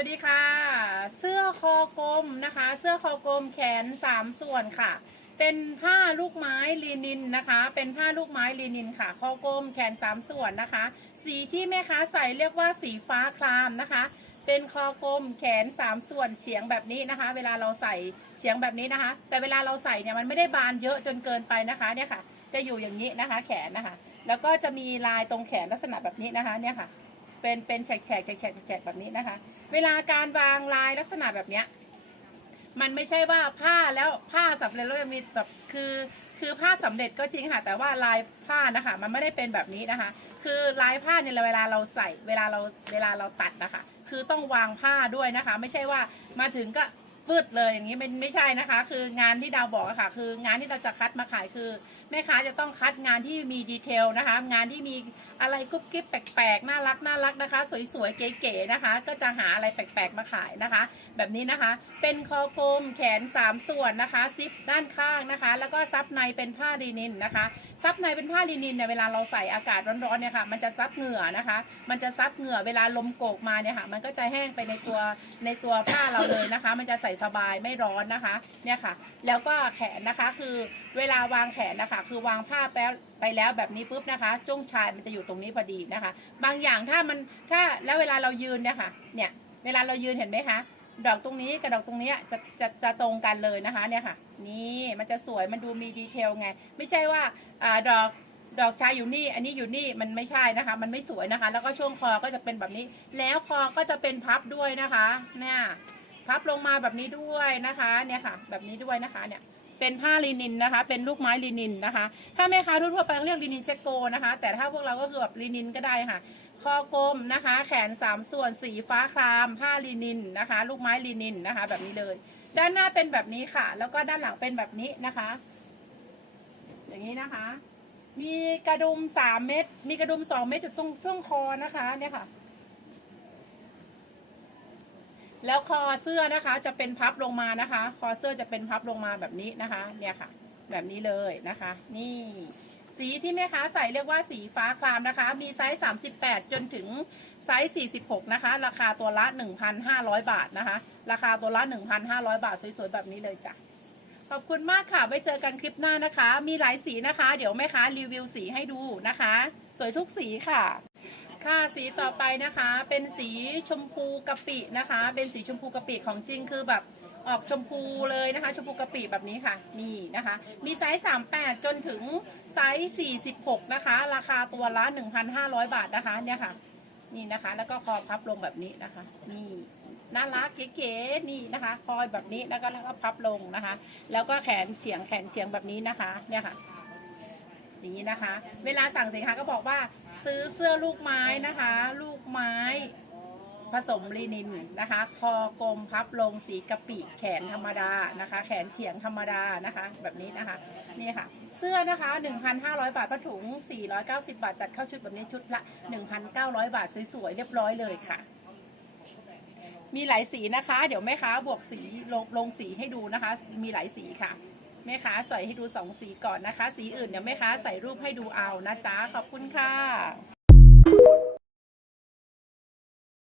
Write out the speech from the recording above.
วัสดีค่ะ เสื้อคอกลมนะคะ เสื้อคอกลมแขนสามส่วนค่ะ เป็นผ้าลูกไม้ลีนินนะคะ เป็นผ้าลูกไม้ลีนินค่ะ คอกลมแขนสามส่วนนะคะ สีที่แม่ค้าใส่เรียกว่าสีฟ้าครามนะคะ เป็นคอกลมแขนสามส่วนเฉียงแบบนี้นะคะ เวลาเราใส่เฉียงแบบนี้นะคะ แต่เวลาเราใส่เนี่ยมันไม่ได้บานเยอะจนเกินไปนะคะเนี่ยค่ะ จะอยู่อย่างนี้นะคะ แขนนะคะ แล้วก็จะมีลายตรงแขนลักษณะแบบนี้นะคะเนี่ยค่ะ เป็นเป็นแฉกแฉกแฉกแฉกแบบนี้นะคะ เวลาการวางลายลักษณะแบบเนี้ย มันไม่ใช่ว่าผ้าแล้วผ้าสำเร็จแล้วจะมีแบบคือคือผ้าสำเร็จก็จริงค่ะ แต่ว่าลายผ้านะคะ มันไม่ได้เป็นแบบนี้นะคะ คือลายผ้าเนี่ยเวลาเราใส่เวลาเราเวลาเราตัดนะคะ คือต้องวางผ้าด้วยนะคะ ไม่ใช่ว่ามาถึงก็ฟืดเลยอย่างนี้ไมันไม่ใช่นะคะ คืองานที่ดาวบอกอะค่ะ คืองานที่เราจะคัดมาขายคือแม่ค้าจะต้องคัดงานที่มีดีเทลนะคะ งานที่มีอะไรกุ๊บกิ๊บแปลกๆ น่ารักน่ารักนะคะ สวยๆ เก๋ๆนะคะ ก็จะหาอะไรแปลกๆ มาขายนะคะ แบบนี้นะคะ เป็นคอกลมแขน 3 ส่วนนะคะซิปด้านข้างนะคะ แล้วก็ซับในเป็นผ้าดีนินนะคะซับในเป็นผ้าดีนินเนี่ยเวลาเราใส่อากาศร้อนๆเนี่ยค่ะมันจะซับเหงื่อนะคะ มันจะซับเหงื่อเวลาลมโกกมาเนี่ยค่ะ มันก็จะแห้งไปในตัวในตัวผ้าเราเลยนะคะ มันจะใส่สบายไม่ร้อนนะคะ เนี่ยค่ะ แล้วก็แขนนะคะคือเวลาวางแขนนะคะคือวางผ้าแป๊บไปแล้วแบบนี้ปุ๊บนะคะจ้งชายมันจะอยู่ตรงนี้พอดีนะคะ บางอย่างถ้ามันถ้าแล้วเวลาเรายืนเนี่ยค่ะ เนี่ยเวลาเรายืนเห็นไหมคะดอกตรงนี้กับดอกตรงเนี้ยจะจะจะตรงกันเลยนะคะเนี่ยค่ะ นี่มันจะสวยมันดูมีดีเทลไง ไม่ใช่ว่าอ่าดอกดอกชายอยู่นี่ อันนี้อยู่นี่มันไม่ใช่นะคะ มันไม่สวยนะคะ แล้วก็ช่วงคอก็จะเป็นแบบนี้ แล้วคอก็จะเป็นพับด้วยนะคะเนี่ยพับลงมาแบบนี้ด้วยนะคะ เนี่ยค่ะ แบบนี้ด้วยนะคะเนี่ย เป็นผ้าลินินนะคะ เป็นลูกไม้ลินินนะคะ ถ้าแม่ค้าทั่วๆไปเรียกลินินเชโกนะคะ แต่ถ้าพวกเราก็คือแบบลินินก็ได้ค่ะคอกลมนะคะ แขนสามส่วนสีฟ้าครามผ้าลินินนะคะ ลูกไม้ลินินนะคะ แบบนี้เลย ด้านหน้าเป็นแบบนี้ค่ะ แล้วก็ด้านหลังเป็นแบบนี้นะคะ อย่างนี้นะคะ มีกระดุมสามเม็ดมีกระดุมสองเม็ดอยู่ตรงช่วงคอนะคะเนี่ยค่ะ แล้วคอเสื้อนะคะจะเป็นพับลงมานะคะ คอเสื้อจะเป็นพับลงมาแบบนี้นะคะ เนี่ยค่ะ แบบนี้เลยนะคะ นี่ สีที่แม่ค้าใส่เรียกว่าสีฟ้าครามนะคะ มีไซส์ 38 จนถึงไซส์ 46 นะคะ ราคาตัวละ 1,500 บาทนะคะ ราคาตัวละ 1,500 บาท สวยๆ แบบนี้เลยจ้ะ ขอบคุณมากค่ะ ไว้เจอกันคลิปหน้านะคะ มีหลายสีนะคะ เดี๋ยวแม่ค้ารีวิวสีให้ดูนะคะ สวยทุกสีค่ะ ค่ะสีต่อไปนะคะ เป็นสีชมพูกะปินะคะ เป็นสีชมพูกะปิของจริงคือแบบออกชมพูเลยนะคะ ชมพูกะปิแบบนี้ค่ะ นี่นะคะ มีไซส์ 38 จนถึงไซส์ 46 นะคะ ราคาตัวละ 1,500 บาทนะคะ เนี่ยค่ะ นี่นะคะ แล้วก็คอพับลงแบบนี้นะคะ นี่น่ารักเก๋ๆนี่นะคะ คอยแบบนี้แล้วก็แล้วก็พับลงนะคะ แล้วก็แขนเฉียงแขนเฉียงแบบนี้นะคะ เนี่ยค่ะ อย่างนี้นะคะ เวลาสั่งสินค้าก็บอกว่าซื้อเสื้อลูกไม้นะคะ ลูกไม้ ผสมลีนินนะคะ คอกลมพับลงสีกะปิแขนธรรมดานะคะ แขนเฉียงธรรมดานะคะ แบบนี้นะคะนี่ค่ะ เสื้อนะคะ 1,500 บาทผ้าถุง 490 บาทจัดเข้าชุดแบบนี้ชุดละ 1,900 บาทสวยๆเรียบร้อยเลยค่ะมีหลายสีนะคะ เดี๋ยวแม่ค้าบวกสีลงลงสีให้ดูนะคะ มีหลายสีค่ะ แม่ค้าใส่ให้ดูสองสีก่อนนะคะ สีอื่นเดี๋ยวแม่ค้าใส่รูปให้ดูเอานะจ๊ะขอบคุณค่ะ